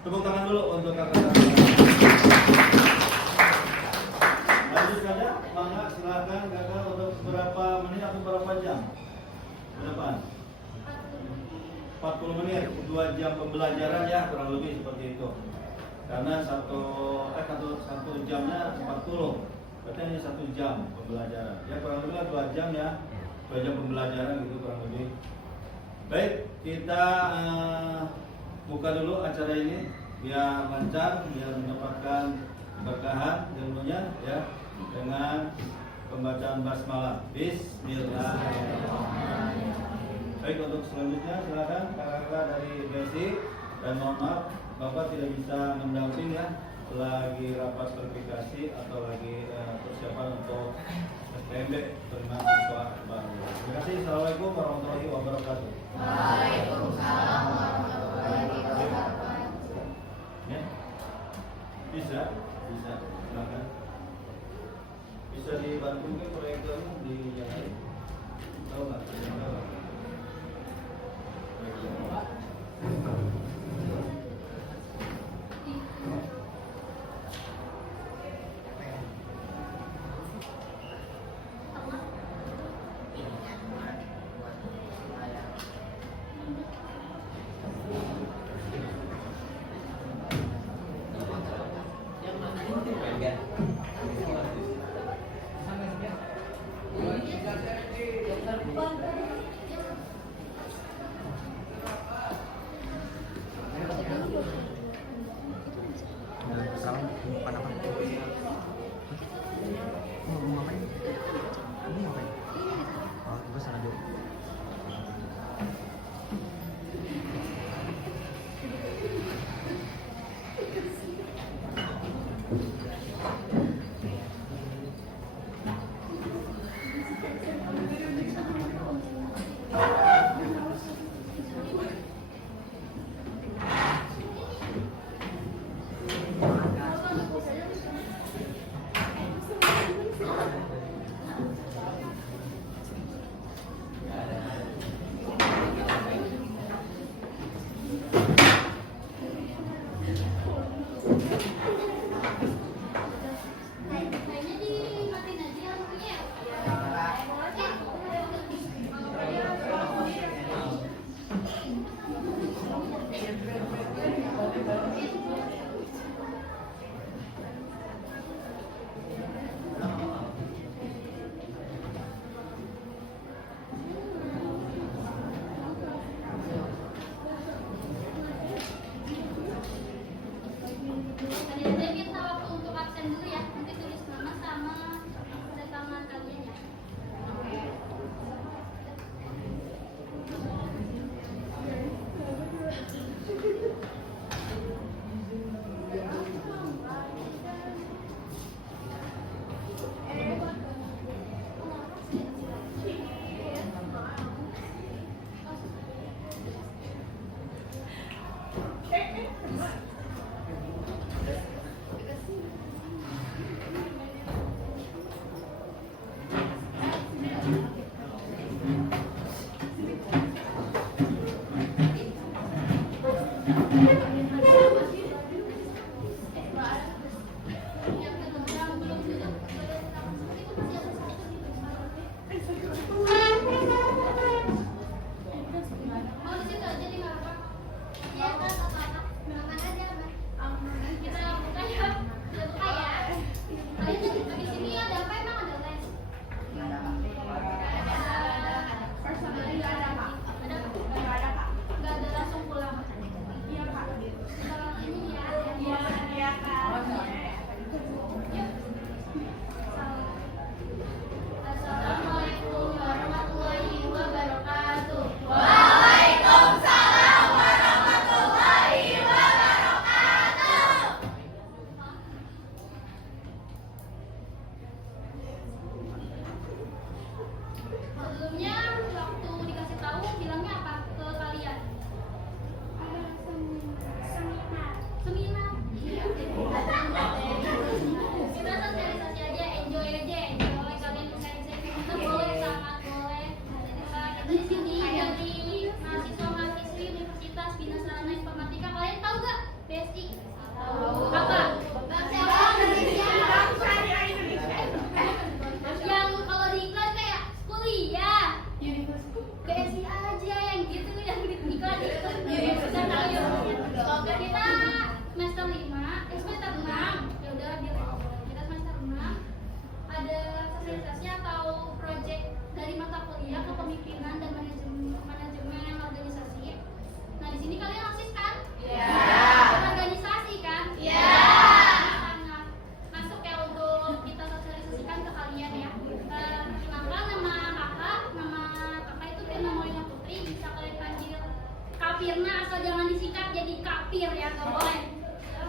Tepuk tangan dulu untuk kakak. Lanjut saja, mangga silakan kakak untuk berapa menit atau berapa jam ke depan? 40 menit, 2 jam pembelajaran ya kurang lebih seperti itu. Karena satu jamnya 40, berarti hanya 1 jam pembelajaran. Ya kurang lebih 2 jam ya, 2 jam pembelajaran gitu kurang lebih. Baik, kita buka dulu acara ini biar lancar, biar mendapatkan keberkahan ilmunya ya dengan pembacaan basmalah. Bismillahirrahmanirrahim. Baik, untuk selanjutnya silakan kakak-kakak dari BSI, dan mohon maaf Bapak tidak bisa mendamping ya, lagi rapat verifikasi atau lagi persiapan untuk SPMB penerimaan siswa baru. Terima kasih. Assalamualaikum warahmatullahi wabarakatuh. Waalaikumsalam warahmatullahi wabarakatuh. Ya, bisa, silakan. Bisa dibantu ke proyektornya di yang lain? Tahu nggak?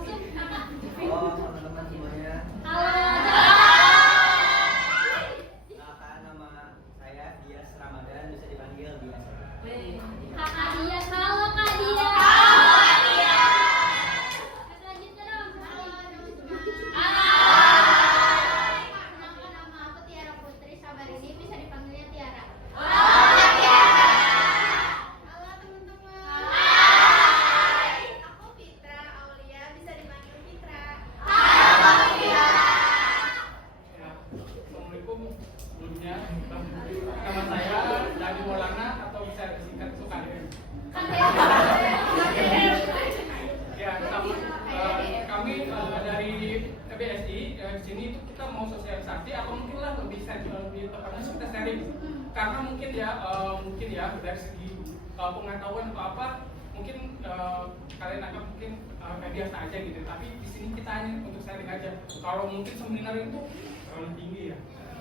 langsung kakak. Halo teman-teman semuanya. Halo. Kenalkan nama saya Dias Ramadan, bisa dipanggil Dias. Kakak Dias, halo Kak Dias. Selanjutnya dong. Halo. Kenalkan nama aku Tiara Putri, sabar ini bisa dipanggilnya Tiara. Halo teman-teman. Aku Fitra Aulia, bisa dipanggil Fitra. Assalamualaikum sebelumnya. Nama saya Dadi Maulana atau bisa disingkat Sukadir. Ya, kami dari PBSI di sini itu kita mau sosialisasi atau mungkin lah lebih tepatnya kita sharing. Karena mungkin ya dari segi pengetahuan atau apa mungkin kalian anggap mungkin kayak biasa aja gitu. Tapi di sini kita hanya untuk sharing aja. Kalau mungkin seminar itu terlalu tinggi ya,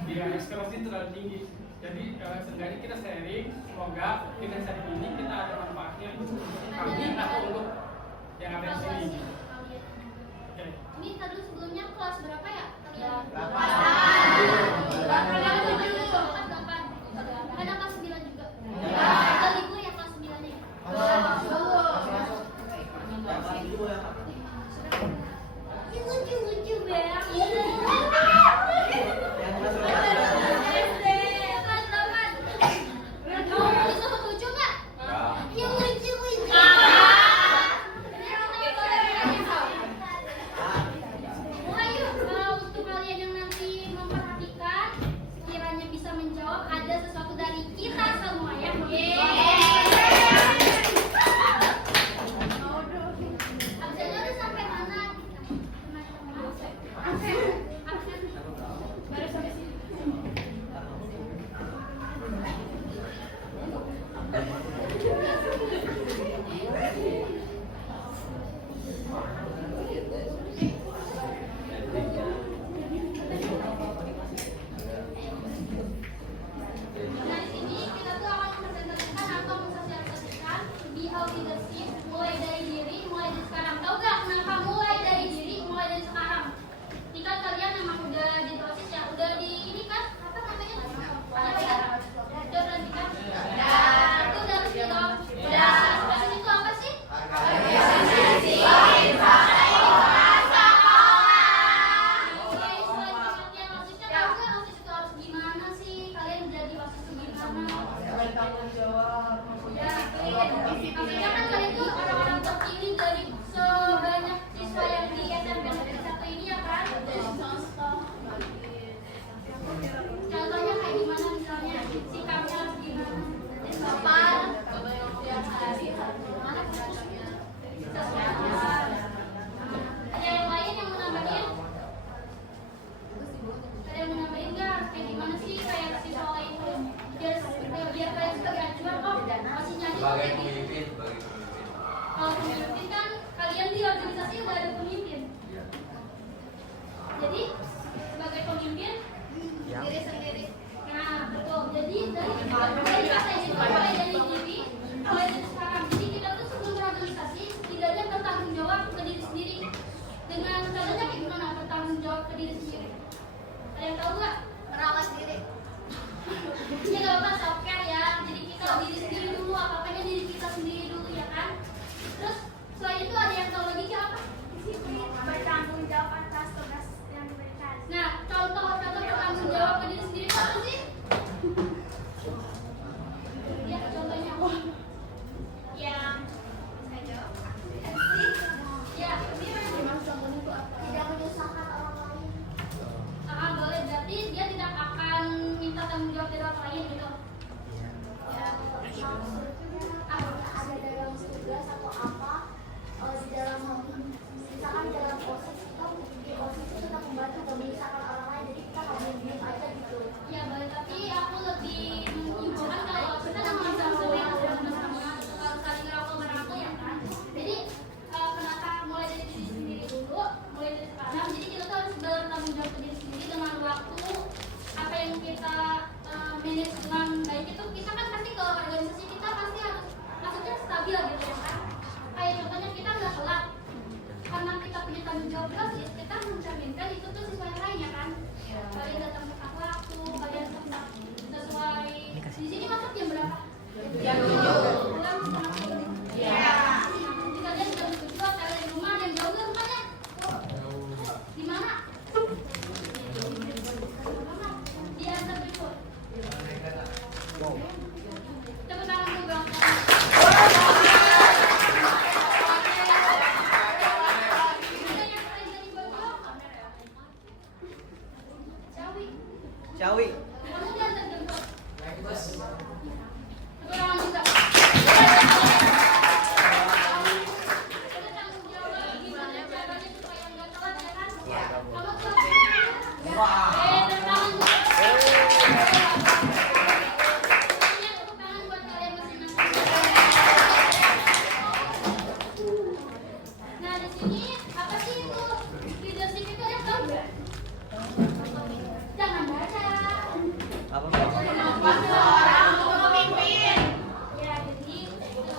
dia ekspresi terlalu tinggi. Jadi seenggaknya kita sharing, semoga dengan sharing ini kita ada manfaatnya untuk kami atau untuk yang ada di sini. Oke. Ini tadi sebelumnya kelas berapa ya? Kalian? Ada kelas 9 juga. Ada libur ya kelas 9-nya. Lucu-lucu banget. SD kelas 8. Kamu disebut lucu nggak? Iya lucu. Mulai yuk, untuk kalian yang nanti memperhatikan, sekiranya bisa menjawab ada sesuatu dari kita semua ya. Absennya udah sampai mana? Absen. Baru sampai sini. Nah, di sini kita tuh akan mempresentasikan atau mensosialisasikan BL leadership mulai dari diri, mulai dari sekarang. Tahu gak kenapa mulai dari diri, mulai dari sekarang? Ini kan kalian memang udah di proses ya, udah di ini kan apa namanya? Apa ya? Udah berhenti kan? Itu udah resmi dong. Proses itu apa sih? Maksudnya kan kalian tuh orang-orang terpilih dari sebanyak siswa yang di SMP Negeri 1 ini ya kan? Contohnya kayak gimana misalnya sikapnya harus gimana? Sopan, tiap hari mana fokusnya? Ada yang lain yang mau nambahin? Ada yang mau nambahin nggak? Kayak gimana sih kayak si Soleh itu? Biar kalian sebagai acuan kok masih nyanyi Sebagai kayak gitu. pemimpin. Kalau pemimpin kan kalian di organisasi udah ada pemimpin. Jadi sebagai pemimpin diri sendiri. Nah betul. Jadi dari kata ini mulai dari diri, mulai dari sekarang. Jadi kita tuh sebelum berorganisasi setidaknya bertanggung jawab ke diri sendiri. Dengan contohnya kayak gimana bertanggung jawab ke diri sendiri? Ada yang tahu nggak? Merawat diri. Ya nggak apa-apa self care ya. Jadi kita diri sendiri dulu, apa-apanya diri kita sendiri dulu ya kan. Terus selain itu ada yang tahu lagi nggak apa? Disiplin, bertanggung jawab atas tugas yang diberikan. Nah, contoh bertanggung jawab ke diri sendiri apa sih? Ya, contohnya apa? Yang saya jawab. Ya, tidak menyusahkan orang lain. Boleh, berarti dia tidak akan minta tanggung jawab dari orang lain gitu. Ya, ada dalam tugas atau apa di dalam misalkan dalam OSIS itu di OSIS itu kita membantu memisahkan orang lain, jadi kita nggak boleh diam aja gitu. Ya boleh, tapi aku lebih menyimpulkan kalau kita memang sama-sama kalau saling merangkul ya kan. Jadi kenapa mulai dari diri sendiri dulu, mulai dari sekarang. Jadi kita tuh harus bertanggung jawab ke diri sendiri dengan waktu apa yang kita manage dengan baik. Itu kita kan pasti ke organisasi kita pasti harus maksudnya stabil gitu ya kan. Kayak contohnya kita nggak telat tanggung jawab OSIS, kita mencerminkan itu tuh sesuai lainnya kan. Kalian datang tepat waktu, kalian tetap sesuai. Di sini masuk jam berapa? Jam 7. Pulang setengah 10. Iya. Jadi kalian jam 7 kalian di rumah, yang jauh ke rumahnya. Di mana? Di atas berikut. Tepuk tangan dulu dong. Ciawi. Kamu diantar jam berapa? Tepuk tangan juga. Kita tanggung jawab gimana caranya supaya nggak telat ya kan? Kamu telat. Tepuk tangan juga. Ini tepuk tangan buat kalian masing-masing. Nah di sini apa sih itu leadership itu ada tahu nggak? Jangan baca. Apa? Ya, jadi leadership itu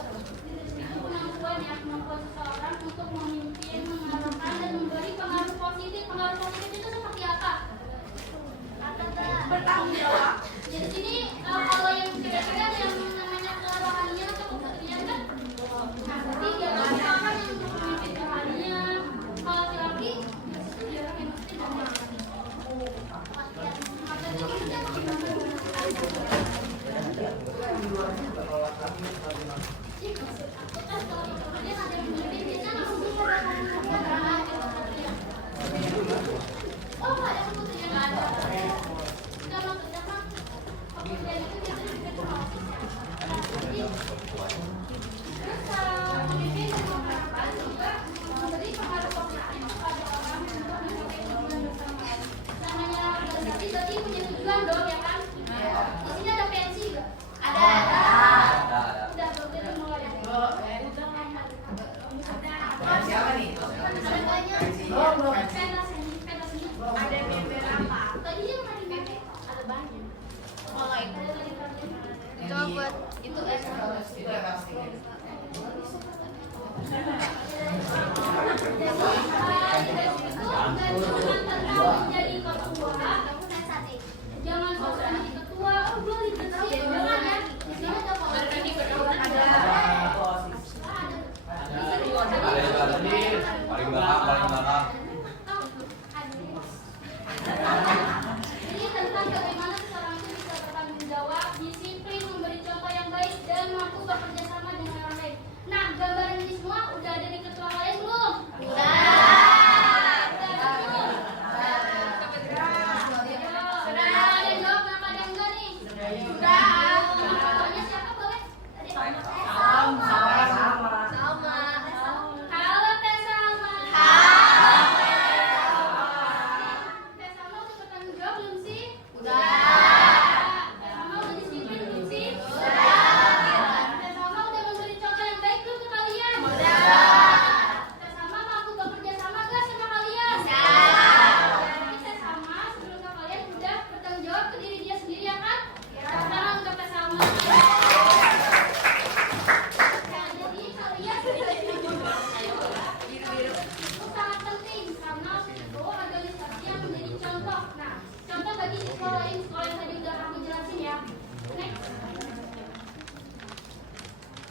kemampuan seseorang untuk memimpin, mengarahkan dan memberi pengaruh positif. Pengaruh positif itu seperti apa? Bertanggung jawab. Jadi sini kalau yang kira-kira yang namanya rohaninya atau kepedulian kan? Nah, berarti dia adalah orang yang memimpin rohaninya. Kalau laki-laki, itu dia orang yang mesti dan berarti punya tujuan dong ya kan? Di sini ada pensi nggak? Ada. Udah berarti mulai ya. Siapa nih? Ada banyak. Pentas ini. Ada mimpi apa? Tadi yang tadi mimpi ada banyak. Oh, itu. Ada tadi tadi. Itu buat itu Menjadi ketua, jangan sosok jadi ketua. Oh, gue leadership, jangan ya. Di sini ada paling belakang. Ini tentang bagaimana seseorang itu bisa bertanggung jawab, disiplin, memberi contoh yang baik, dan mampu bekerja sama dengan orang lain. Nah, gambaran ini semua udah ada di ketua kalian belum? Udah. Ada yang jawab, kenapa ada yang enggak nih? Sudah. Ketuanya siapa boleh? Sama. Halo Teh Salma. Teh Salma udah bertanggung jawab belum sih? Udah. Teh Salma udah disiplin belum sih? Udah. Teh Salma udah memberi contoh yang baik belum ke kalian? Udah. Teh Salma mampu bekerja sama gak sama kalian? Jadi Teh Salma sebelum ke kalian udah bertanggung jawab ke diri dia sendiri ya kan? Tepuk tangan untuk Teh Salma. Jadi kalian itu sangat penting karena itu organisasi yang menjadi contoh. Nah, contoh bagi sekolah ini, sekolah yang tadi udah aku jelasin ya. Next.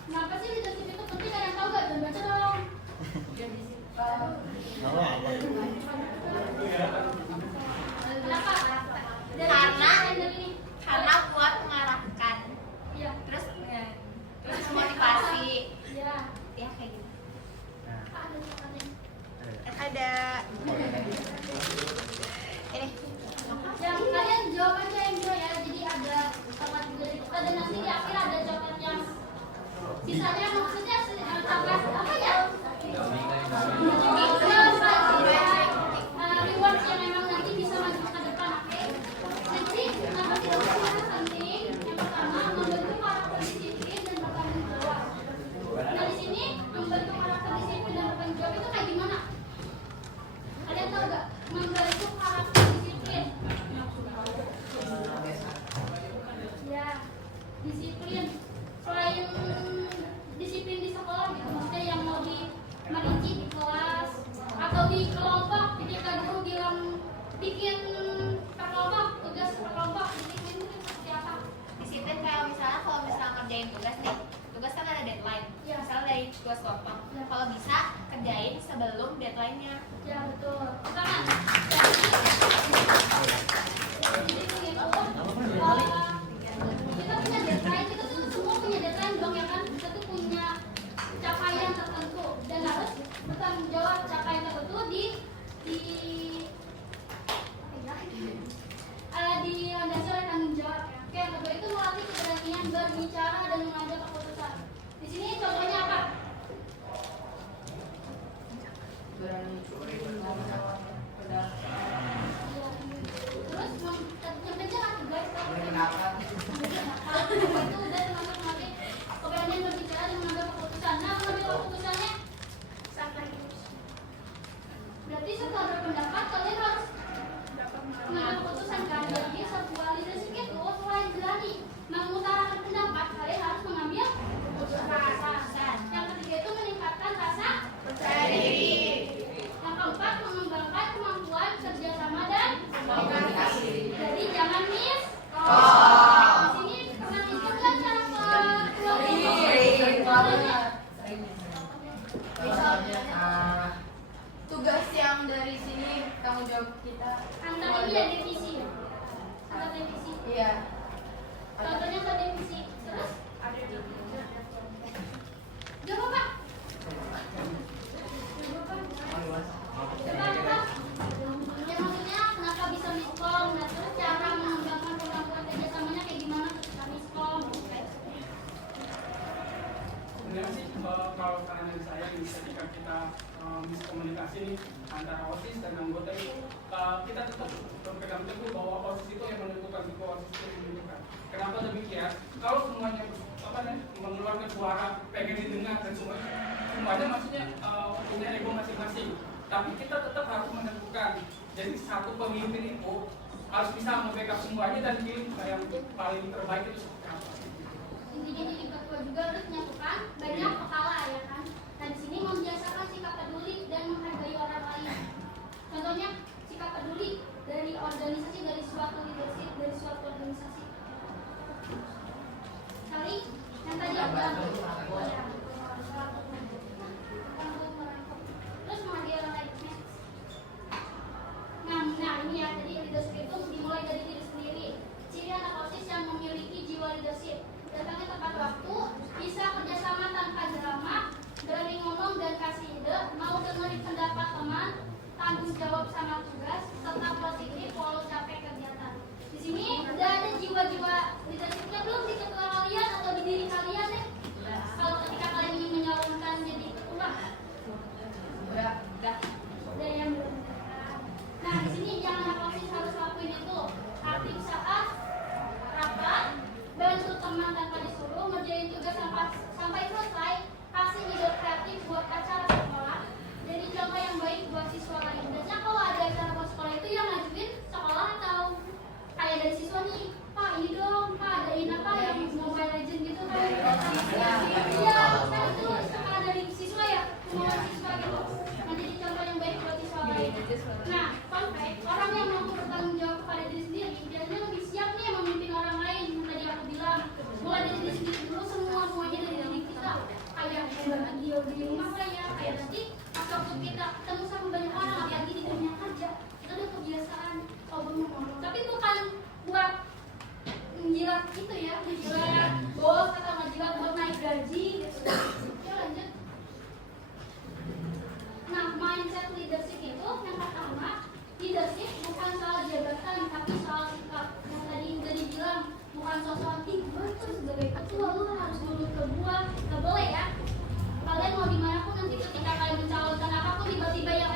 Kenapa sih leadership itu penting? Ada yang tahu gak? Jangan baca dong. Kenapa? Dari ini. karena buat mengarahkan, Iya. terus motivasi, Iya. ya kayak gitu. Ada soalnya. Ada ini. Yang kalian jawab aja yang jawab ya. Jadi ada tempat ada nanti di akhir ada coklat yang sisanya maksudnya apa ya? Reward yang memang nanti bisa maju ke depan, oke? Jadi kenapa tidak penting? Yang pertama membentuk karakter disiplin dan bertanggung jawab. Nah di sini membentuk karakter disiplin dan bertanggung jawab itu kayak gimana? Kalian tahu gak? Membentuk karakter disiplin. Ya, disiplin. Selain disiplin di kelompok ketika guru bilang bikin per kelompok, tugas per kelompok, disiplin itu seperti apa? Disiplin kayak kalau misalnya ngerjain tugas nih, tugas kan ada deadline. Iya. Misalnya dari tugas kelompok. Iya. Kalau bisa kerjain sebelum deadline-nya. Ya betul. Misalkan, kita punya deadline, kita tuh semua punya deadline dong ya kan? Kita tuh punya capaian tertentu dan harus bertanggung jawab capaian tertentu dilandasi oleh tanggung jawab. Oke, yang kedua itu melatih keberanian berbicara dan mengambil keputusan. Di sini contohnya apa? Terus nyempetnya kan guys, itu udah termasuk melatih keberanian berbicara dan mengambil keputusan. Nah, mengambil keputusannya sampai berarti setelah berpendapat kalian harus mengambil keputusan kan. Jadi sebuah leadership itu selain berani mengutarakan pendapat, kalian harus mengambil keputusan. Yang ketiga itu meningkatkan rasa percaya diri. Yang keempat mengembangkan kemampuan kerjasama dan komunikasi. Jadi jangan miss. Di sini pernah ikut kan cara keluarga? Tugas yang dari sini tanggung jawab kita. Antara ini dan divisi ya? Antar divisi. Iya. Contohnya ke divisi. Terus? Jawab apa? Ya maksudnya kenapa bisa miskom? Nah terus cara mengembangkan kemampuan kerjasamanya kayak gimana ketika miskom? Sebenarnya sih kalau saran dari saya nih, ketika kita miskomunikasi nih antara OSIS dan anggota ini, kita tetap berpegang teguh bahwa OSIS itu yang menentukan, itu OSIS itu yang menentukan. Kenapa demikian? Kalau semuanya mengeluarkan suara pengen didengar dan semuanya maksudnya punya ego masing-masing. Tapi kita tetap harus menentukan. Jadi satu pemimpin itu harus bisa membackup semuanya dan pilih yang paling terbaik itu seperti apa. Intinya jadi ketua juga harus menyatukan banyak kepala ya kan. Nah di sini membiasakan sikap peduli dan menghargai orang lain. Contohnya sikap peduli dari organisasi, dari suatu leadership, dari suatu organisasi. Kali yang tadi aku bilang terus menghargai orang lain. Nah ini ya, jadi leadership itu dimulai dari diri sendiri. Ciri anak OSIS yang memiliki jiwa leadership: datangnya tepat waktu, bisa kerjasama tanpa drama, berani ngomong dan kasih ide, mau dengerin pendapat teman, tanggung jawab sama tugas, tetap positif walau capek kegiatan. Di sini udah ada jiwa-jiwa leadershipnya belum di ketua kalian atau di diri kalian deh? Kalau ketika kalian ingin menyalurkan jadi ketua, udah yang belum. Nah di sini yang anak OSIS harus lakuin itu aktif saat rapat, bantu teman tanpa disuruh, ngerjain tugas sampai selesai, kasih ide kreatif buat acara sekolah, jadi contoh yang baik buat siswa lain. Biasanya kalau ada acara buat sekolah itu yang ngajuin sekolah atau kayak dari siswa nih, Pak ini dong, Pak adain apa yang Mobile Legends gitu kan? Iya, kan itu suka dari siswa ya, kemauan siswa gitu. Nah jadi contoh yang baik buat siswa lain. Nah, orang yang mampu bertanggung jawab kepada diri sendiri biasanya lebih siap nih memimpin orang lain. Yang tadi aku bilang, mulai dari diri sendiri dulu, semuanya dari diri kita. Kayak video di rumah saya, kayak nanti pas waktu kita ketemu sama banyak orang, apalagi di dunia kerja, kita udah kebiasaan ngomong. Tapi bukan buat menjilat gitu ya, menjilat bos atau menjilat buat naik gaji gitu. Yuk lanjut. Nah, mindset leadership itu yang pertama, leadership bukan soal jabatan tapi soal sikap. Yang tadi udah dibilang, bukan sosok gue tuh sebagai ketua lu harus nurut ke gua, nggak boleh ya. Kalian mau dimanapun nanti ketika kalian mencalonkan apapun tiba-tiba yang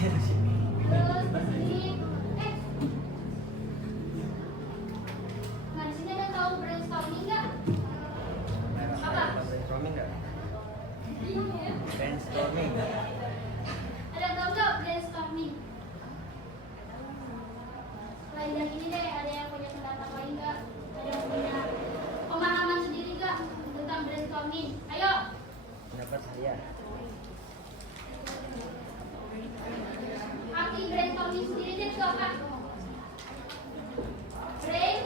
Terus ini nah di sini ada yang tahu brainstorming nggak? Apa? Brainstorming nggak? Bingung ya? Brainstorming. Ada yang tahu nggak brainstorming? Selain dari ini deh, ada yang punya pendapat lain nggak? Ada yang punya pemahaman sendiri nggak tentang brainstorming? Ayo. Pendapat saya. Arti brainstorming sendiri deh itu apa? Brain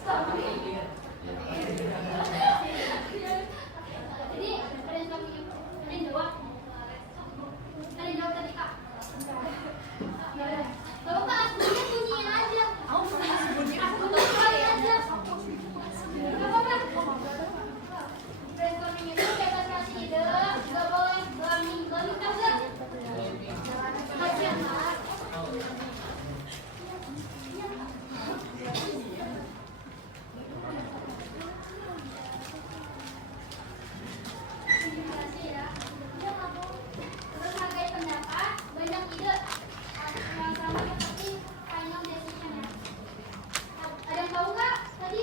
storming. Jadi brainstorming itu ada yang jawab. Ada yang jawab tadi kak. Kalau kak aslinya bunyiin aja. Aslinya bunyiin aja. Gak apa-apa. Brainstorming itu bebas kasih ide, gak boleh blaming kan gak? Kajian kak. Komunikasi ya. Terus hargai pendapat, banyak ide. Yang sama seperti final decision ya. Ada yang tahu nggak tadi?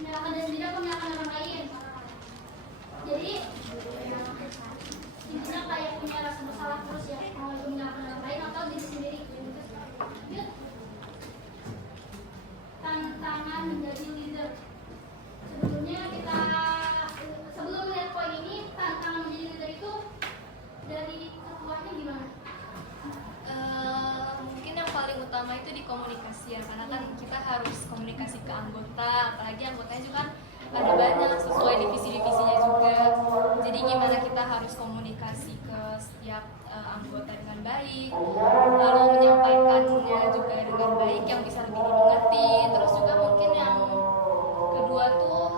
Menyalahkan diri sendiri atau menyalahkan orang lain? Jadi intinya kayak punya rasa bersalah terus ya, mau itu menyalahkan orang lain atau diri sendiri. Lanjut. Tantangan menjadi leader. Sebelumnya sebelum melihat poin ini, tantangan menjadi leader itu dari ketuanya gimana? Mungkin yang paling utama itu di komunikasi ya, karena kan kita harus komunikasi ke anggota, apalagi anggotanya juga kan ada banyak sesuai divisi-divisinya juga. Jadi gimana kita harus komunikasi ke setiap anggota dengan baik, lalu menyampaikannya juga dengan baik yang bisa lebih dimengerti. Terus juga mungkin yang kedua tuh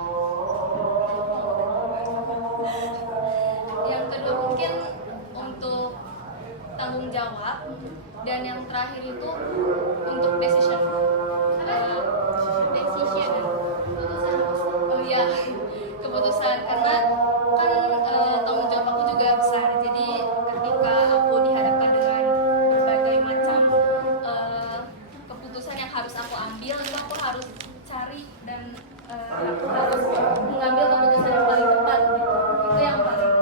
mungkin untuk tanggung jawab, dan yang terakhir itu untuk decision keputusan karena kan tanggung jawab aku juga besar. Jadi ketika aku dihadapkan dengan berbagai macam keputusan yang harus aku ambil, itu aku harus cari dan aku harus mengambil keputusan yang paling tepat gitu. Itu yang paling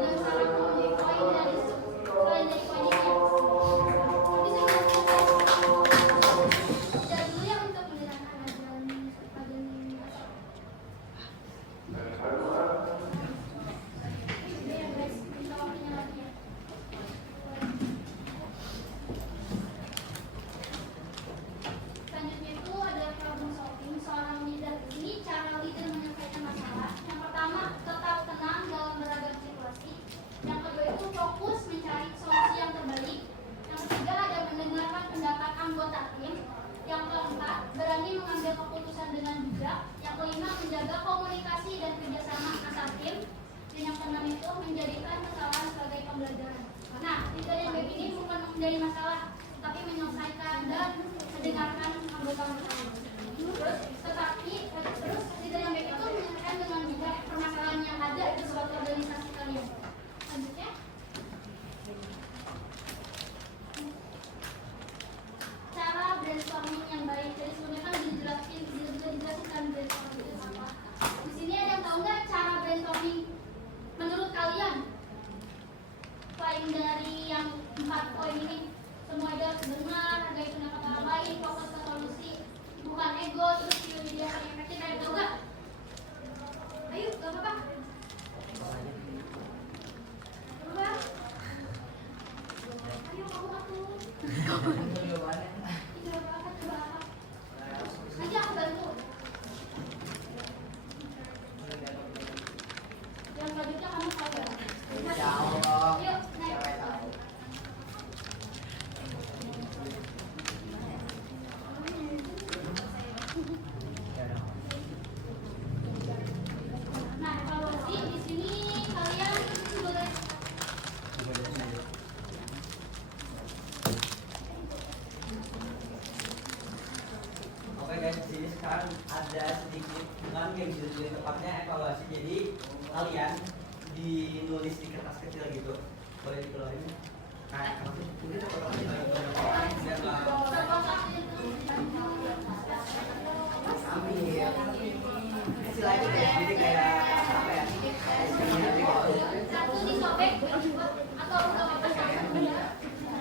Dan cara memilih poin dari selain dari poin ini ya. Dan dulu yang untuk mendengarkan ajaran ini ya guys, kita waktunya lagi ya. Selanjutnya itu ada problem solving. Seorang leader ini cara leader menyelesaikan masalah. Yang pertama, tetap tenang dalam beragam situasi. Yang kedua itu fokus mencari solusi yang terbaik. Yang ketiga ada mendengarkan pendapat anggota tim. Yang keempat, berani mengambil keputusan dengan bijak. Yang kelima, menjaga komunikasi dan kerjasama antar tim. Dan yang keenam itu menjadikan kesalahan sebagai pembelajaran. Nah, leader yang baik ini bukan menghindari masalah, tapi menyelesaikan dan mendengarkan anggota-anggota. Terus leader yang baik itu menyelesaikan dengan bijak permasalahan yang ada di suatu organisasi kalian. Selanjutnya, cara brainstorming yang baik. Jadi sebelumnya kan dijelaskan brainstorming itu apa. Di sini ada yang tahu nggak cara brainstorming menurut kalian? Selain dari yang 4 poin ini, semua ada benar, hargai pendapat orang lain, fokus ke solusi, bukan ego, terus pilih dia yang efektif. Ada yang tahu nggak? Ayo, gak apa-apa. Coba. Ayo kamu atuh. Coba apa? Nanti aku bantu. Yang selanjutnya kamu tahu ya? Insya Allah. Yuk, naik. Cewek tahu. Nah, kalau dinulis di kertas kecil gitu, boleh dikeluarin. Nah, mungkin kalau biar istilahnya jadi kayak apa ya? Satu disobek atau nggak apa-apa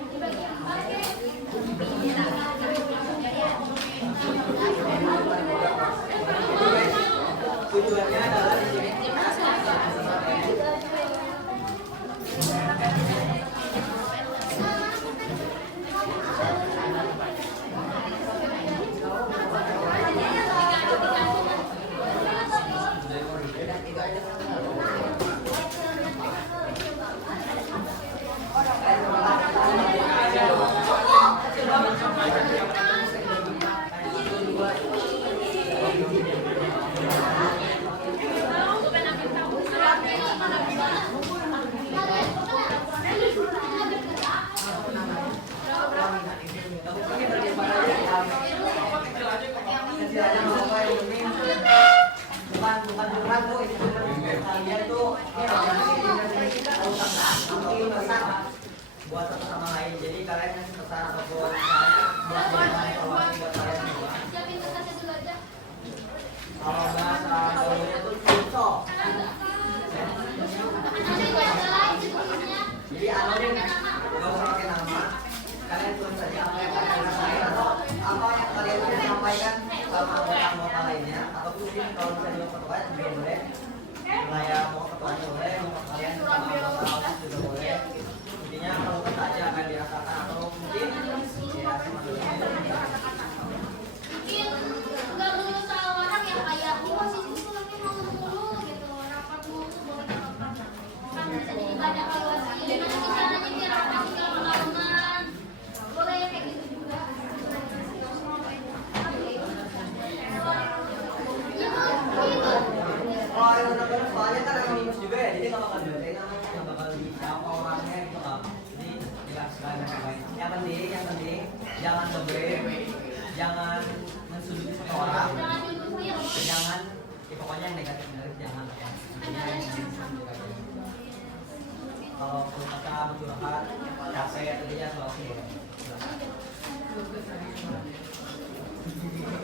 dibagi 4. Tujuannya adalah di sini bukan curhat tuh, itu kalian tuh buat satu sama lain. Jadi kalian ngasih pesan ataupun buat informasi buat kalian semua. Siapin kertasnya dulu aja. Kalau bahasa gaulnya tuh cocok. Nanti gue ada lain sebelumnya. Jadi anonim, nggak usah pakai nama. Kalian tulis saja apa yang kalian rasain atau apa yang kalian ingin sampaikan sama anggota lainnya. Ataupun mungkin kalau misalnya mau ketua juga boleh. Nah ya mau ketuanya boleh, mau kalian sama anggota juga boleh. Intinya kalau kita aja akan dirasakan atau mungkin ya semacamnya. Mungkin nggak lulus sama orang yang kayak sih itu lagi mau mulu gitu, rapat mulu boleh nggak apa-apa. Kan bisa jadi banyak evaluasi. Gimana sih caranya biar rapat juga pengalaman? Boleh kayak gitu juga. Iya gitu. Oh yang benar-benar soalnya kan anonimus juga ya, jadi kalau nggak dibacain namanya nggak bakal di siapa orangnya gitu kan. Jadi tidak sekali yang penting jangan nge-blame, jangan mensuduti seseorang, Jangan diusir. jangan pokoknya yang negatif jangan ya. Kalau kita curhat capek tentunya solusi ya.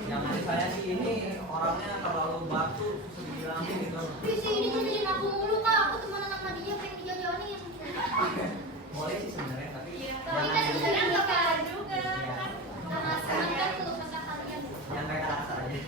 Jangan misalnya sih ini orangnya terlalu batu dibilangin gitu. Visi ini tuh jadi aku mulu kak, aku temenan sama dia pengen dijauh-jauhin. Boleh sih sebenarnya tapi Tapi kan sebenarnya nggak kalah juga kan. Karena senang kan untuk kata kalian. yang kayak kasar aja. Iya.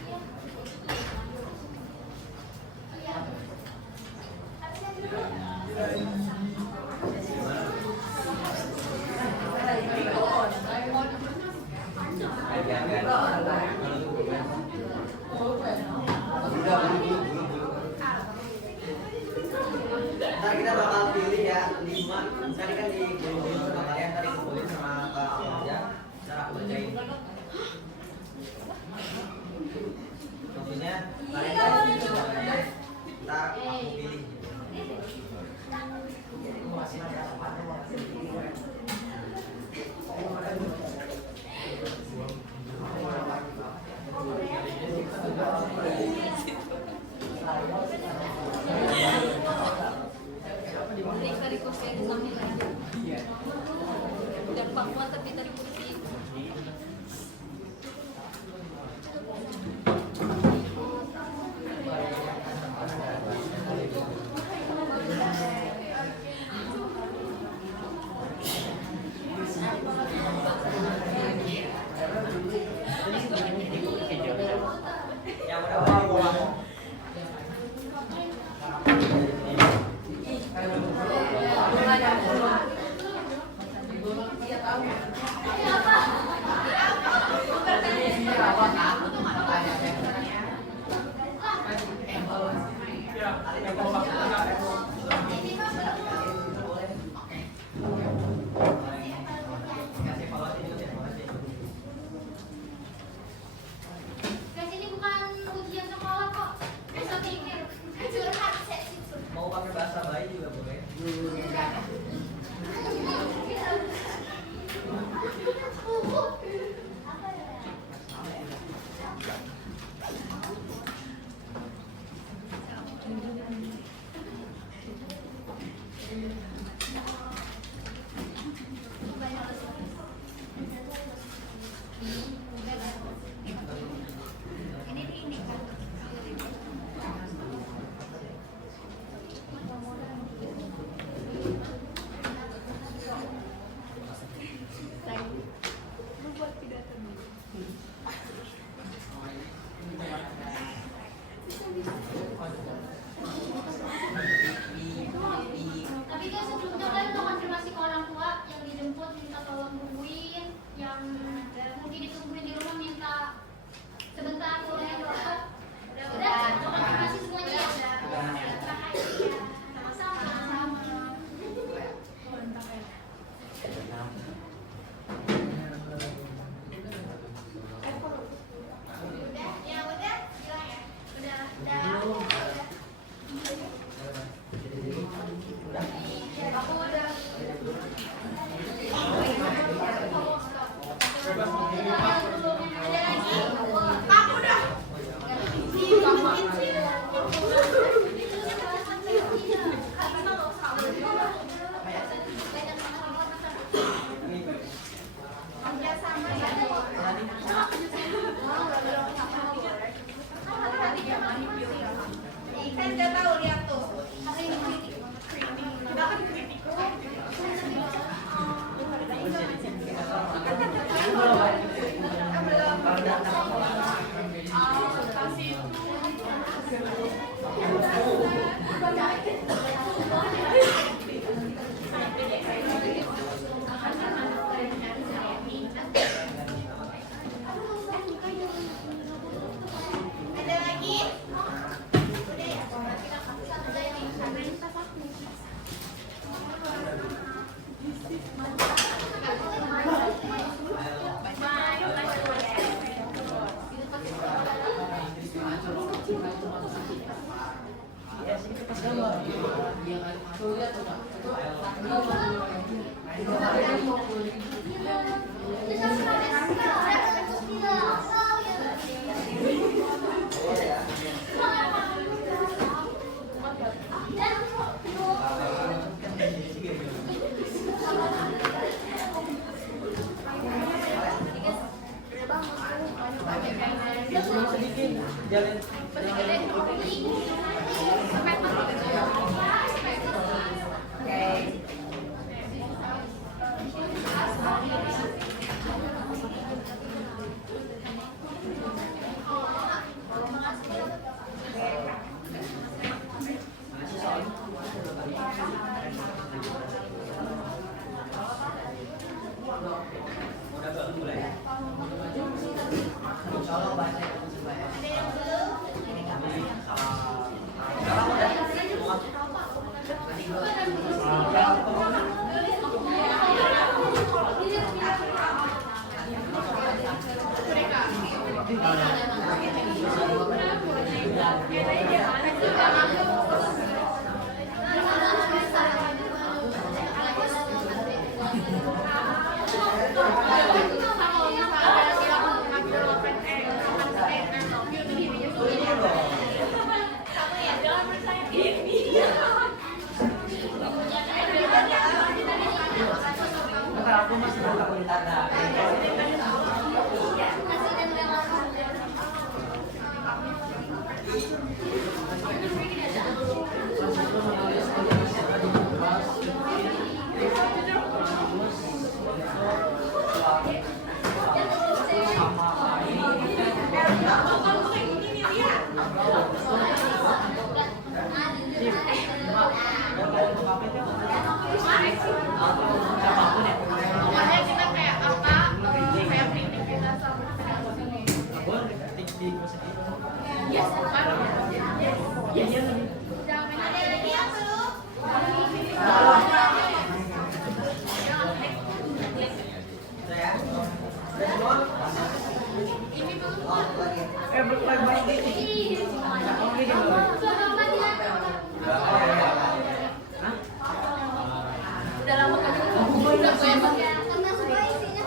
Ntar kita bakal pilih ya 5. Tadi kan dikumpulin sama kalian, tadi kumpulin sama aku aja. Ntar aku bacain. Tentunya kalian kan ntar aku pilih. Aku masih ada kesempatan mau kasih pilih. Periksa di kursi yang di samping. Pokoknya kita kayak apa, kayak piknik kita sama yes, jangan ada lagi yang belum. Ini belum. Udah lama kan? Udah banyak ya. Karena semua isinya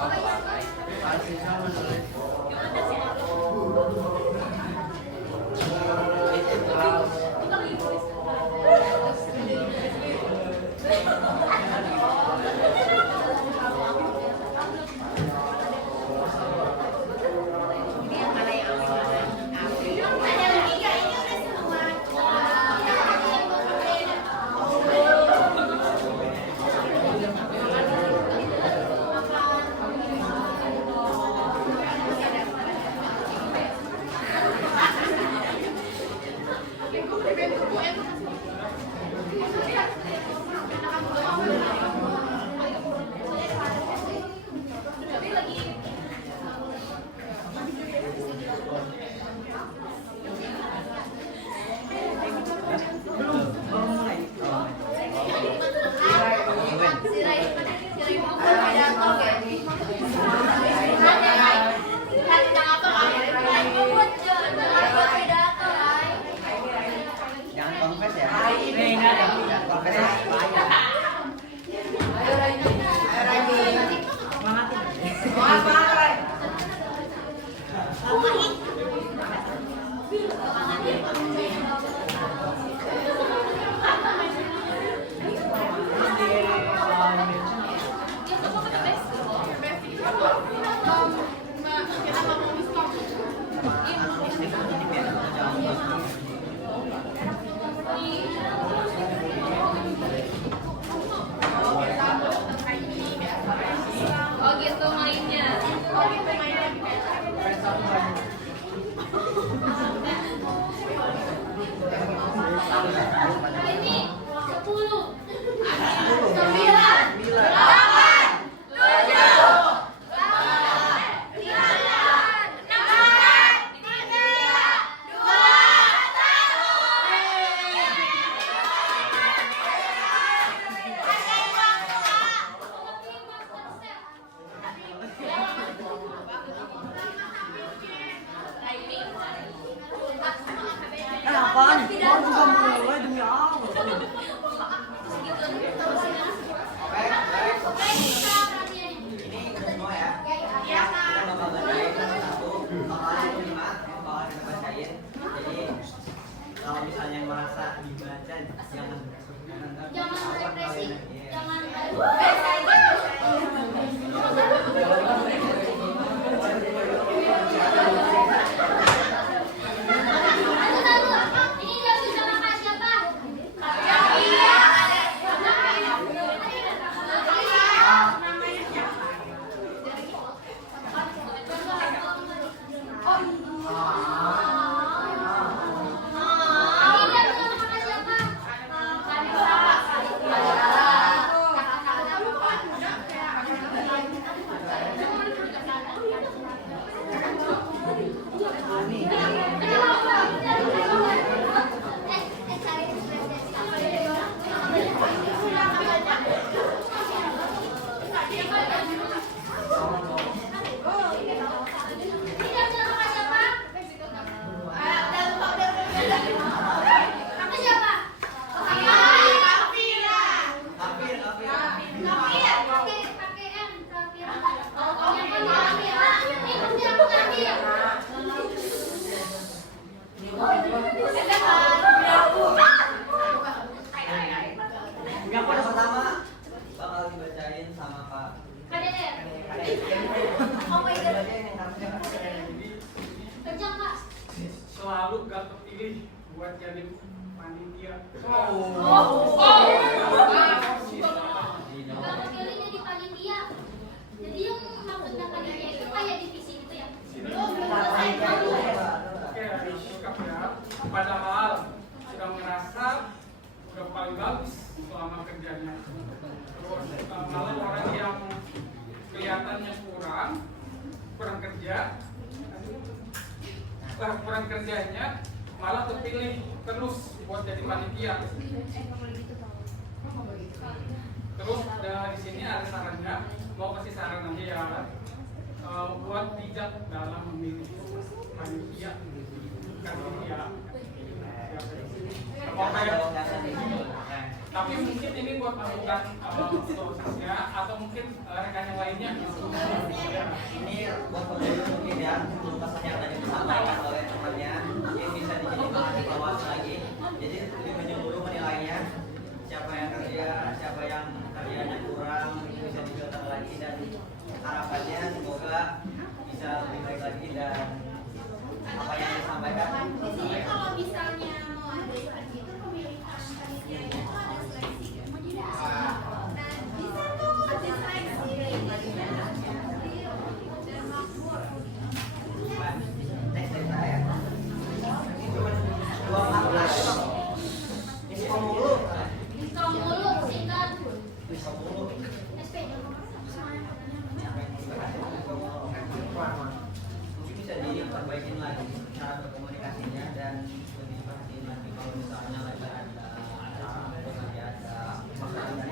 Yang pertama bakal dibacain sama Kak KDR. Oh my god. Kerja Kak. Selalu gak kepilih buat jadi panitia. Gak kepilih jadi panitia. Jadi yang maksudnya panitia itu kayak divisi itu ya? Belum selesai. Oke, sikap ya. Padahal sudah merasa udah paling bagus selama kerjanya. Terus malah orang yang kelihatannya kurang kerja, kurang kerjanya malah terpilih terus buat jadi panitia. Terus di sini ada sarannya, mau kasih saran aja ya, buat bijak dalam memilih panitia. Tapi mungkin ini buat masukan sosisnya atau mungkin rekan yang lainnya. Ini buat pemilu mungkin ya, pesan yang tadi disampaikan oleh temannya, ini bisa dijadikan evaluasi lagi. Jadi lebih menyeluruh menilainya, siapa yang kerja, siapa yang kerjanya kurang, itu bisa difilter lagi dan harapannya semoga bisa lebih baik lagi dan apa yang disampaikan. Di sini kalau misalnya mau ada seleksi itu pemilihan panitianya itu ada seleksi. Nah, bisa tuh ada seleksi. Next dari saya. Ini cuma 214. Ini pemulu. Diskon mulu singkat. Bisa mulu. SP. Mungkin bisa diperbaikin lagi cara berkomunikasinya dan lebih diperhatiin lagi kalau misalnya lagi ada acara atau lagi ada makanan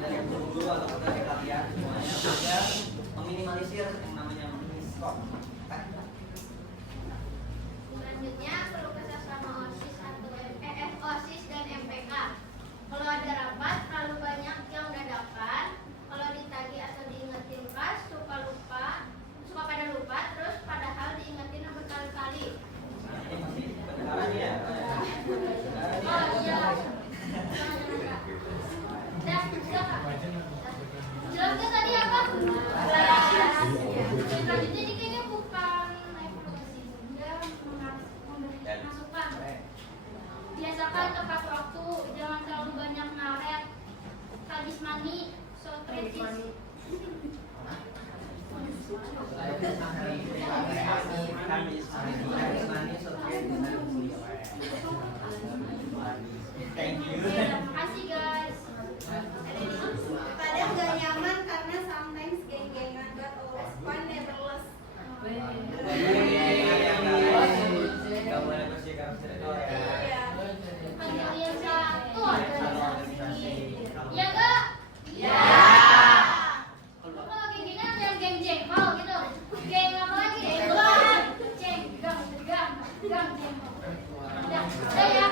dari guru atau dari kalian semuanya agar meminimalisir yang namanya miskon. Selanjutnya perlu kerjasama OSIS atau OSIS dan MPK. Kalau ada rapat terlalu banyak yang dadakan. Kalau ditagih atau diingetin pas suka pada lupa, terus padahal diingetin berkali-kali. Ini masih kedengaran ya? Oh iya. Sudah Kak? Jelas kan tadi apa? Selanjutnya ini kayaknya bukan evaluasi juga, memberi masukan. Biasakan tepat waktu, jangan terlalu banyak ngaret. Habis mani, so treaty. Thank you. Terima kasih guys. Kadang gak nyaman karena sometimes geng-gengan but always fun nevertheless. Gak boleh bersikap stereo ya. Panggil yang satu ada. Iya gak? Iya. Kalau geng-gengan ada yang geng jengkol gitu. Geng apa lagi? Jengkol. Gang jengkol. Udah ya.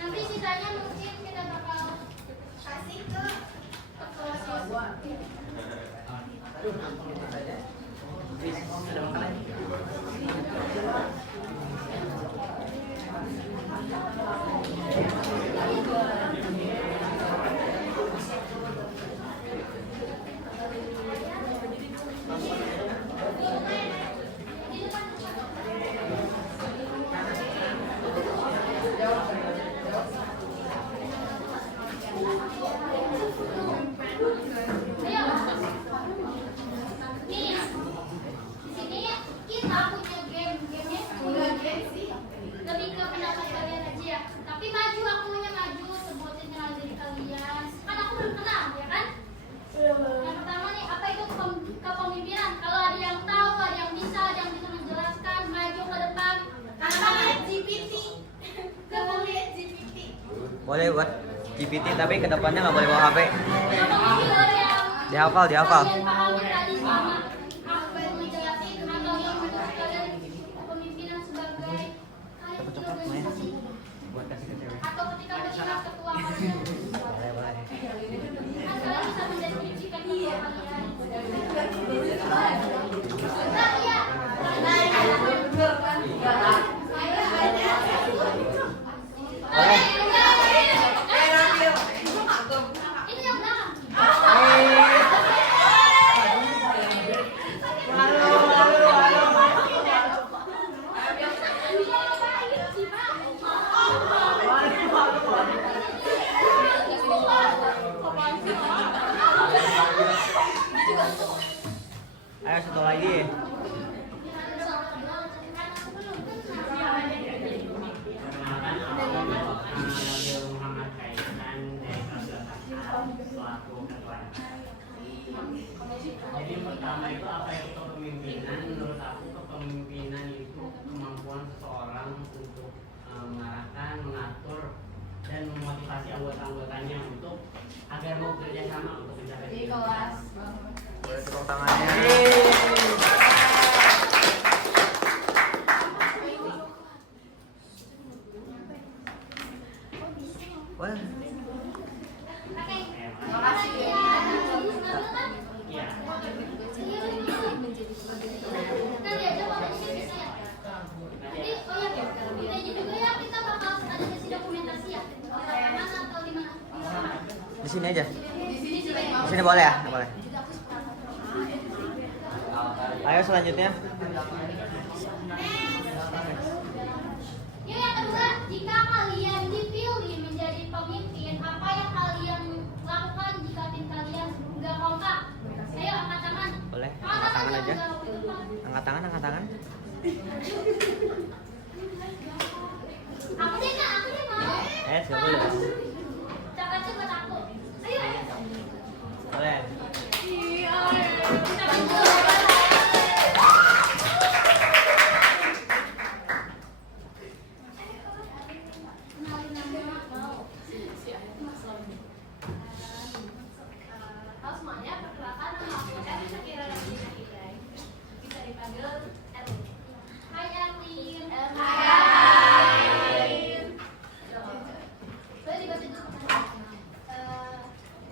Nanti sisanya mungkin kita bakal kasih ke ketua siswa. Nih, di sini kita punya game-gamenya enggak game sih, lebih ke pendapat kalian aja ya. Tapi maju, aku maunya maju, sebutin kenal diri kalian. Kan aku belum kenal, ya kan? Yang pertama nih, apa itu kepemimpinan? Kalau ada yang tahu, ada yang bisa menjelaskan, maju ke depan. Kalian GPT. Kalian GPT. Boleh buat GPT tapi kedepannya nggak boleh bawa HP. Kepemimpinan yang Dihafal. kalian pahami tadi selama aku menjelasin atau yang menurut kalian kepemimpinan sebagai kayak organisasi Buat kasih ke cewek. atau ketika melihat ketua kalian kan kalian bisa mendeskripsikan ketua kalian. Nah, iya. Boleh. Oke. Jadi yang pertama itu apa itu kepemimpinan? Menurut aku kepemimpinan itu kemampuan seseorang untuk mengarahkan, mengatur, dan memotivasi anggota-anggotanya untuk agar mau bekerja sama untuk mencapai tujuan. Boleh tepuk tangannya. Wah. Di sini aja. Di sini boleh ya? Boleh. Ayo selanjutnya. Yuk yang kedua, jika kalian dipilih menjadi pemimpin, apa yang kalian lakukan jika tim kalian nggak kompak? Ayo angkat tangan. Boleh. Angkat Angkat tangan aja. jangan lupa. Angkat tangan, angkat tangan. Aku deh kak, aku deh mau. Gak boleh. Cakapnya buat aku. Ayo. Boleh. Halo semuanya, perkenalkan nama aku Erlin Shakira Radina Ibrahim. Bisa dipanggil Erlin. Hai Erlin. Hai. Boleh dibaca dulu pertanyaannya.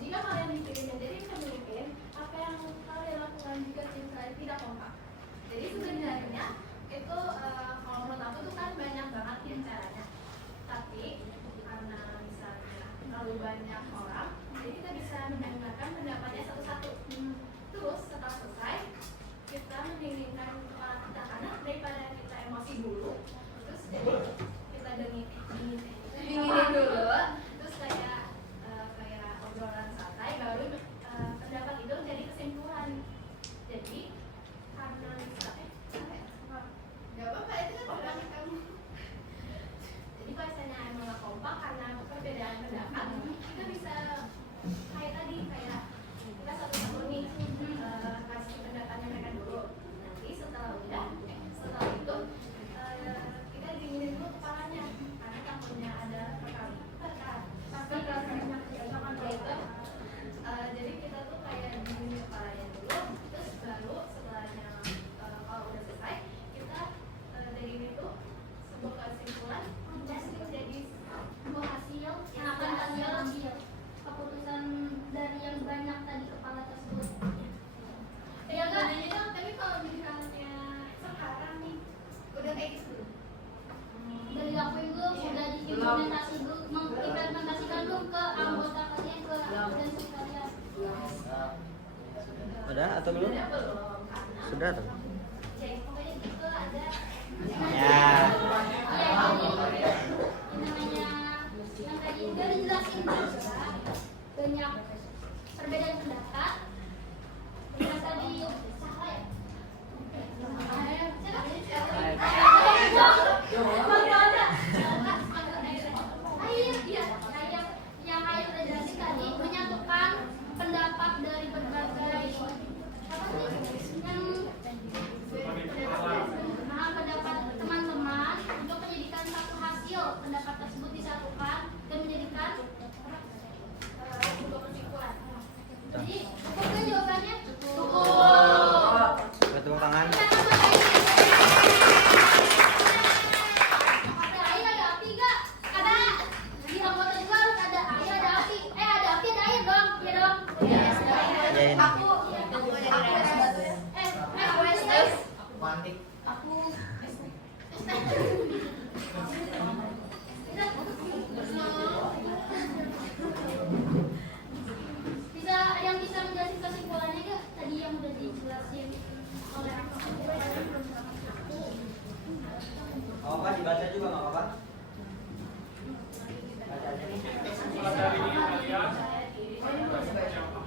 Jika kalian dipilih menjadi pemimpin, apa yang kalian lakukan jika tim kalian tidak kompak? Jadi sebenarnya itu kalau menurut aku tuh kan banyak banget ya caranya. Tapi karena misalnya terlalu banyak orang, jadi kita bisa mendengarkan pendapatnya satu-satu. Terus setelah selesai, kita mendinginkan kepala kita karena daripada kita emosi dulu, terus jadi kita dinginin dulu, terus kayak obrolan santai, baru pendapat itu jadi kesimpulan. Jadi karena misalnya nggak apa-apa, itu kan pendapat kamu. Jadi kalau misalnya emang nggak kompak karena perbedaan pendapat, kita bisa kayak tadi, kayak kita satu-satu nih kasih pendapatnya mereka dulu. Nanti setelah itu kita dinginin dulu kepalanya karena takutnya ada perkara itu. Jadi kita tuh kayak dinginin kepalanya dulu, terus baru setelahnya kalau udah selesai kita dari itu sebuah kesimpulan dan jadi sebuah hasil yang akan ambil keputusan dari yang banyak tadi kepala tersebut. Ya enggak, tapi kalau misalnya sekarang nih udah kayak gitu, udah dilakuin belum, udah mengimplementasikan belum ke anggota kalian, ke organisasi kalian? Udah atau belum? Sudah atau? Jadi pokoknya gitu ada. Ya. Namanya yang tadi udah dijelasin juga, banyak perbedaan pendapat. Yang tadi salah ya? Yang kayak udah jelasin tadi, menyatukan pendapat dari berbagai pendapat teman-teman untuk menjadikan satu hasil. Pendapat tersebut disatukan dan menjadikan sebuah kesimpulan. Jadi cukup kan jawabannya? Cukup. Tepuk tangan. Ada air, ada api gak? Ada. Di anggota juga harus ada air, ada api. Ada api, ada air dong. Iya dong. Iyain. Aku Mantik. Bisa yang bisa menjelasin kesimpulannya gak? Tadi yang udah dijelasin oleh aku. Oh, apa dibaca juga nggak apa-apa? Baca aja. Kesimpulan dari kalian seperti apa?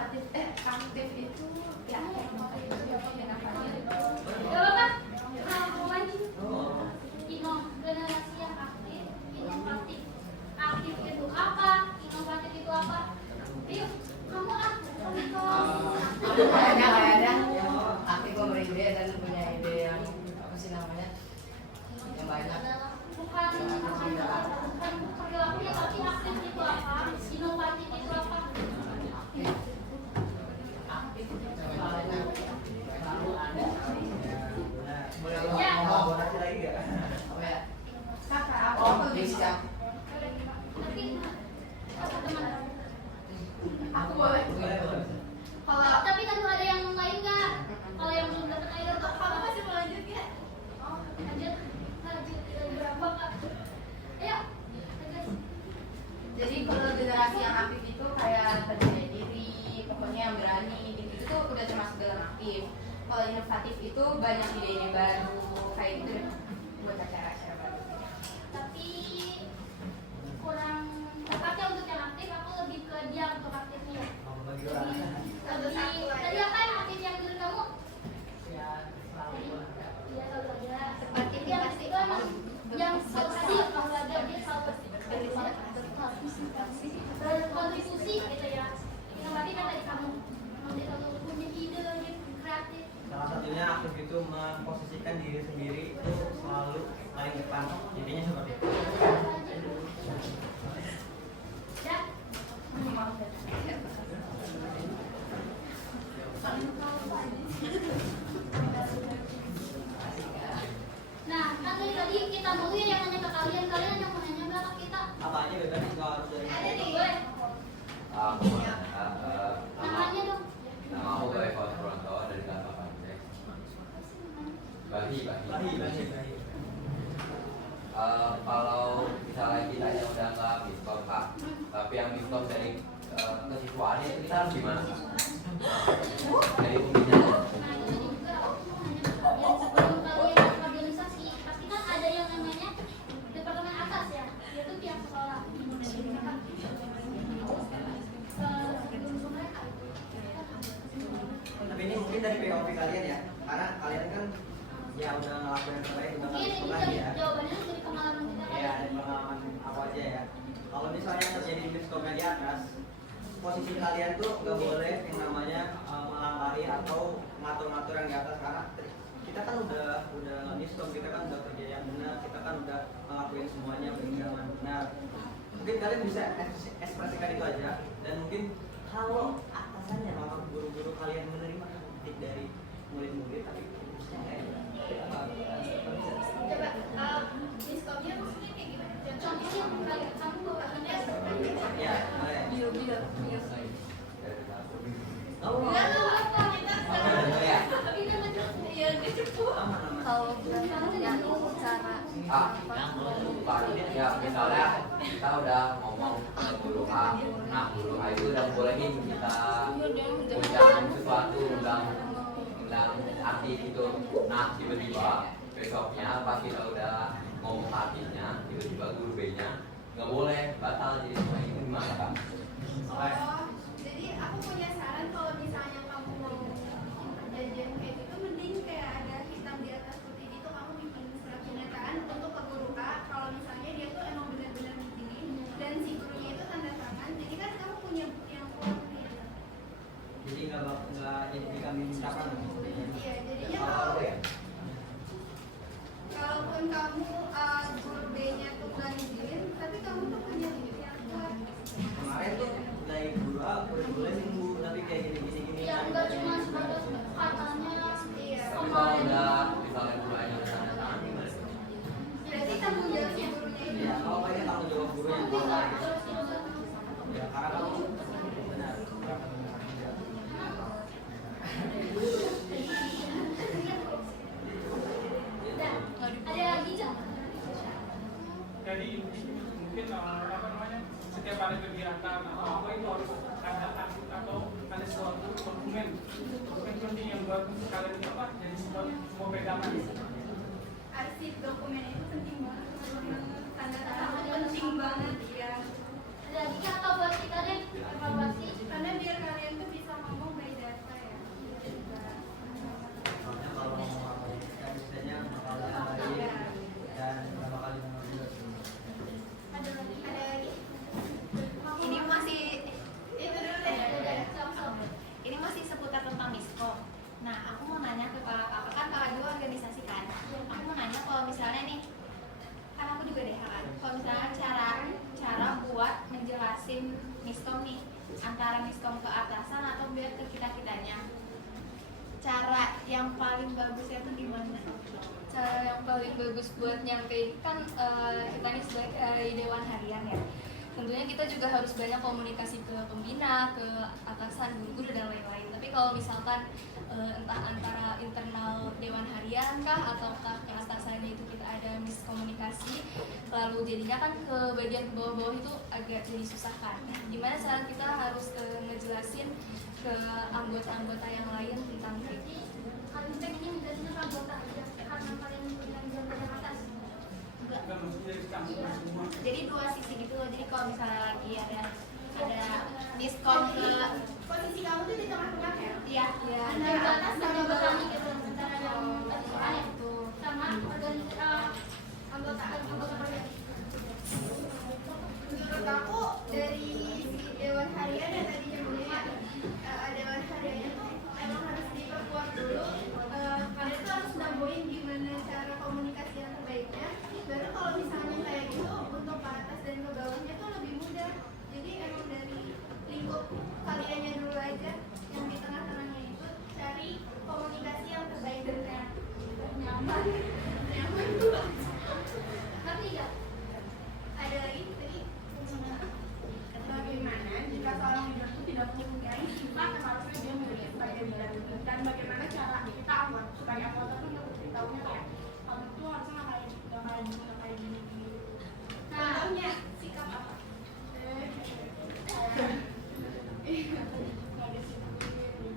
aktif itu ya Gak apa-apa. Generasi yang aktif, inovatif. Aktif itu apa? Inovatif itu apa? Ayo, kamu aktif. kadang-kadang aktif beride dan punya ide yang apa sih namanya yang banyak. Bukan perilakunya, tapi aktif itu apa? Inovatif itu apa? Aktif soalnya selalu ada. Boleh Ya. ngomong donasi lagi nggak? Apa ya? Oh, bisa. Tapi apa teman? Aku boleh. Boleh. Kalau Tapi kan ada yang lain nggak? Kalau yang belum dapat ayo, Kamu masih mau lanjut ya? oh lanjut berapa kak? Ayo, lanjut. jadi kalau generasi yang aktif itu kayak percaya diri, pokoknya yang berani gitu itu tuh udah termasuk dalam aktif. Kalau inovatif itu banyak ide-ide baru kayak gitu deh buat acara-acara baru. Tapi kurang tepatnya untuk yang aktif aku lebih ke dia untuk aktifnya. Mau bagi orang. Tadi apa yang aktif yang menurut kamu? Ya selalu ada. Iya selalu ada. Seperti yang itu emang yang selalu ada kalau ada dia selalu berkontribusi gitu ya. Inovatif kan dari kamu. Emang dia selalu punya ide, dia kreatif. Salah satunya aktif itu memposisikan diri sendiri itu selalu paling depan. Intinya seperti itu. Ya. Nah, kan dari tadi kita mau yang nanya ke kalian, kalian yang mau nanya nggak ke kita? Apa aja bebas nggak harus dari. Ada nih, boleh. Aku Namanya dong. nama aku Eko Suranto dari Kata Pantai. Bahi. Bahi. Kalau misalnya kita yang udah nggak miskom kak, tapi yang miskom dari kesiswaannya itu kita harus gimana? Dari pembinaan. Nah, itu juga aku mau nanya ke kalian sebelum kalian masuk organisasi, pasti kan ada yang namanya departemen atas ya, yaitu pihak sekolah. Sebelum mereka. Tapi ini mungkin dari POV kalian ya, karena kalian kan ya udah ngelakuin yang terbaik udah Mungkin nggak ini lagi dari ya. jawabannya dari pengalaman kita kan. Iya, dari pengalaman aku aja ya. Kalau misalnya terjadi miskomnya di atas, posisi kalian tuh nggak boleh yang namanya melangkari atau ngatur-ngatur yang di atas karena kita kan udah miskom, kita kan udah kerja yang benar, kita kan udah ngelakuin semuanya dengan benar. Mungkin kalian bisa ekspresikan itu aja dan mungkin kalau atasannya atau guru-guru kalian menerima kritik dari murid-murid tapi bisa nggak ya? Coba, diskomnya maksudnya kayak gimana? Contohnya kayak kamu bawaannya seperti Ya, boleh. Oh, Enggak tahu apa kita ya. kita baca. ya gitu. Aman. Kalau belajarnya itu cara Ya misalnya kita udah ngomong ke guru A, nah guru A itu udah bolehin kita undang sesuatu, undang artis gitu. Nah tiba-tiba besoknya pas kita udah ngomong artisnya, tiba-tiba guru B-nya nggak boleh, batal jadi semua itu gimana kak? Oh, jadi aku punya saran kalau misalnya kamu mau perjanjian kayak gitu, mending kayak ada hitam di atas putih gitu, kamu bikin surat pernyataan untuk ke guru A kalau misalnya dia tuh emang benar-benar begini dan si gurunya itu tanda tangan, jadi kan kamu punya bukti yang kuat nih. Jadi nggak jadi kami mintakan. Iya, jadinya Oh, ya. kalaupun kamu guru B-nya tuh nggak ngizinin, tapi kamu tuh punya bukti yang kuat. Kemarin tuh dari guru A boleh nunggu tapi kayak gini. Ya enggak cuma sebatas katanya. Iya. Tapi kalau udah misalnya guru A nya tanda tangan gimana? Berarti tanggung jawab si gurunya itu. Ya, kalau banyak tanggung jawab guru yang kuat. Ya, karena kamu benar. Ada lagi nggak? Jadi mungkin apa namanya setiap ada kegiatan atau apa itu harus ada aktif atau ada suatu dokumen penting yang buat kalian ini apa jadi semua pegangan. Arsip dokumen itu penting banget. Tanda tangan penting banget ya. Ada lagi nggak atau buat kita deh evaluasi? Karena biar kalian tuh bisa antara miskom ke atasan atau biar ke kita-kitanya? Cara yang paling bagusnya itu gimana? Cara yang paling bagus buat nyampein kan kita ini sebagai dewan harian ya. Tentunya kita juga harus banyak komunikasi ke pembina, ke atasan, guru-guru dan lain-lain. Tapi kalau misalkan entah antara internal dewan harian kah ataukah ke atasannya itu kita ada miskomunikasi, lalu jadinya kan ke bagian bawah-bawah itu agak jadi susah kan. Gimana cara kita harus ngejelasin ke anggota-anggota yang lain tentang itu? Kalian pengen jelasinnya ke anggota aja karena kalian bilang jabatan atas. Bukan maksudnya dicampur semua. Jadi dua sisi gitu loh. Jadi kalau misalnya lagi ada miskom ke Posisi kamu tuh di tengah-tengah ya? iya Antara atas sama bawah gitu, antara yang tadi itu sama anggota kalian. Menurut aku dari si dewan harian yang tadi nyebutnya dewan hariannya tuh emang harus diperkuat dulu. Kalian tuh harus nemuin gimana cara komunikasi yang terbaiknya. Baru kalau misalnya kayak gitu untuk ke atas dan ke bawahnya tuh lebih mudah. Jadi emang dari lingkup kaliannya dulu aja yang di tengah-tengahnya itu cari komunikasi yang terbaik dan kayak nyaman dulu. Ngerti nggak? Ada lagi tadi bagaimana jika seorang leader itu tidak mempunyai sifat yang harusnya dia miliki sebagai leader, dan bagaimana cara kita buat supaya anggota itu memberitahunya kayak kamu itu harusnya nggak kayak gini. Contohnya sikap apa? Nggak disiplin.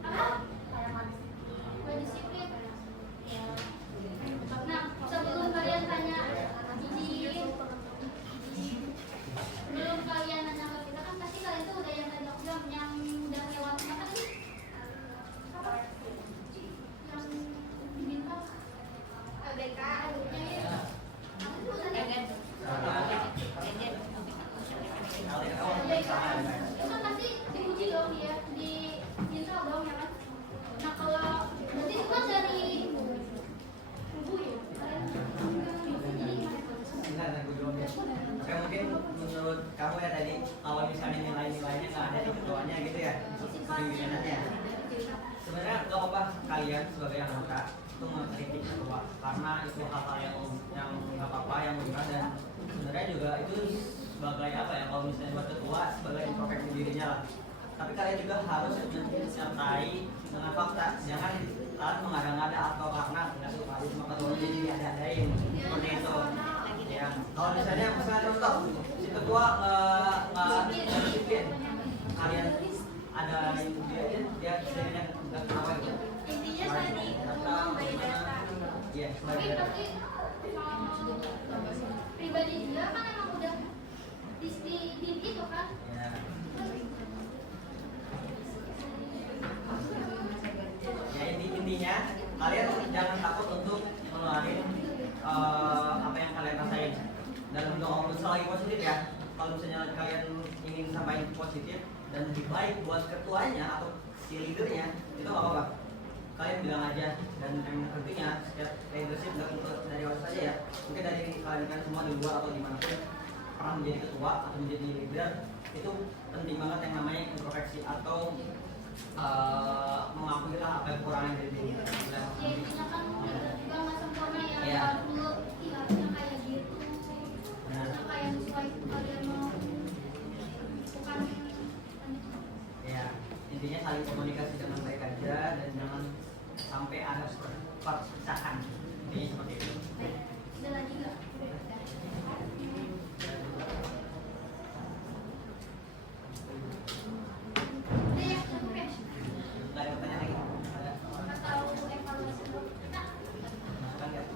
Apa? Kayak nggak disiplin. Nggak disiplin. Nah, sebelum kalian tanya ini, sebelum kalian nanya ke kita kan pasti kalian tuh udah yang tadi aku bilang yang udah lewat apa sih? Apa? Yang diminta LDK, ya. Aku tuh udah LDK. Itu kan pasti diuji dong ya, diminta dong ya kan. Nah kalau berarti itu kan dari ibu ya, kalian jadi Oke, mungkin menurut kamu ya tadi kalau misalnya nilai-nilainya nggak ada di ketuanya gitu ya, pimpinannya. Sebenarnya nggak apa-apa kalian sebagai anggota itu mengkritik ketua karena itu hal-hal yang nggak apa-apa, yang lumrah, dan sebenarnya juga itu sebagai apa ya, kalau misalnya buat ketua sebagai introspeksi dirinya lah. Tapi kalian juga harus menyertai dengan fakta, jangan kalian mengada-ngada atau karena nggak suka sama ketua jadi ada-adain seperti itu. Ya, kalau misalnya contoh si ketua nggak disiplin, kalian ada dia istilahnya nggak kenapa gitu. intinya tadi ngomong by data. Iya, tapi pasti pribadi dia kan emang udah di itu kan. Ya. Ya intinya kalian jangan takut untuk ngeluarin apa yang kalian rasain dan untuk selalu positif ya. Kalau misalnya kalian ingin sampaikan positif dan lebih baik buat ketuanya atau si leadernya, itu nggak apa-apa. Kalian bilang aja, dan yang pentingnya setiap leadership nggak untuk dari awal saja ya. Mungkin dari kalian semua di luar atau dimanapun pernah menjadi ketua atau menjadi leader, itu penting banget yang namanya introspeksi atau mengakui apa kekurangan dari diri. Ya intinya kan juga nggak sempurna ya. Iya. Dulu harusnya kayak gitu. Harusnya kayak sesuai kalian mau. Bukan. Ya, intinya saling komunikasi dengan baik aja dan jangan sampai ada perpecahan. Intinya seperti itu. Ada lagi nggak? Udah ya, cukup ya. Nggak ada pertanyaan lagi? Ada? Atau evaluasi dulu kita. Kan nggak?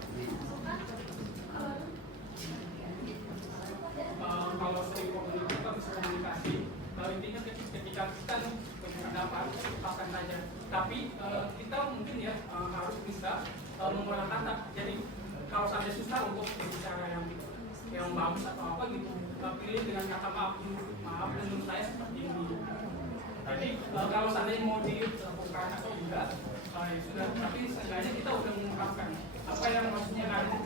Kalau sering komunikasi, kita bisa komunikasi. Intinya ketika kita punya pendapat, ungkapkan saja. Tapi kita mungkin ya harus bisa mengolah kata. Jadi kalau sampai susah untuk berbicara yang bagus atau apa gitu, pilih dengan kata maaf menurut saya seperti ini. Jadi kalau seandainya mau dilakukan atau enggak, ya sudah. Tapi seenggaknya kita udah mengungkapkan apa yang maksudnya ada di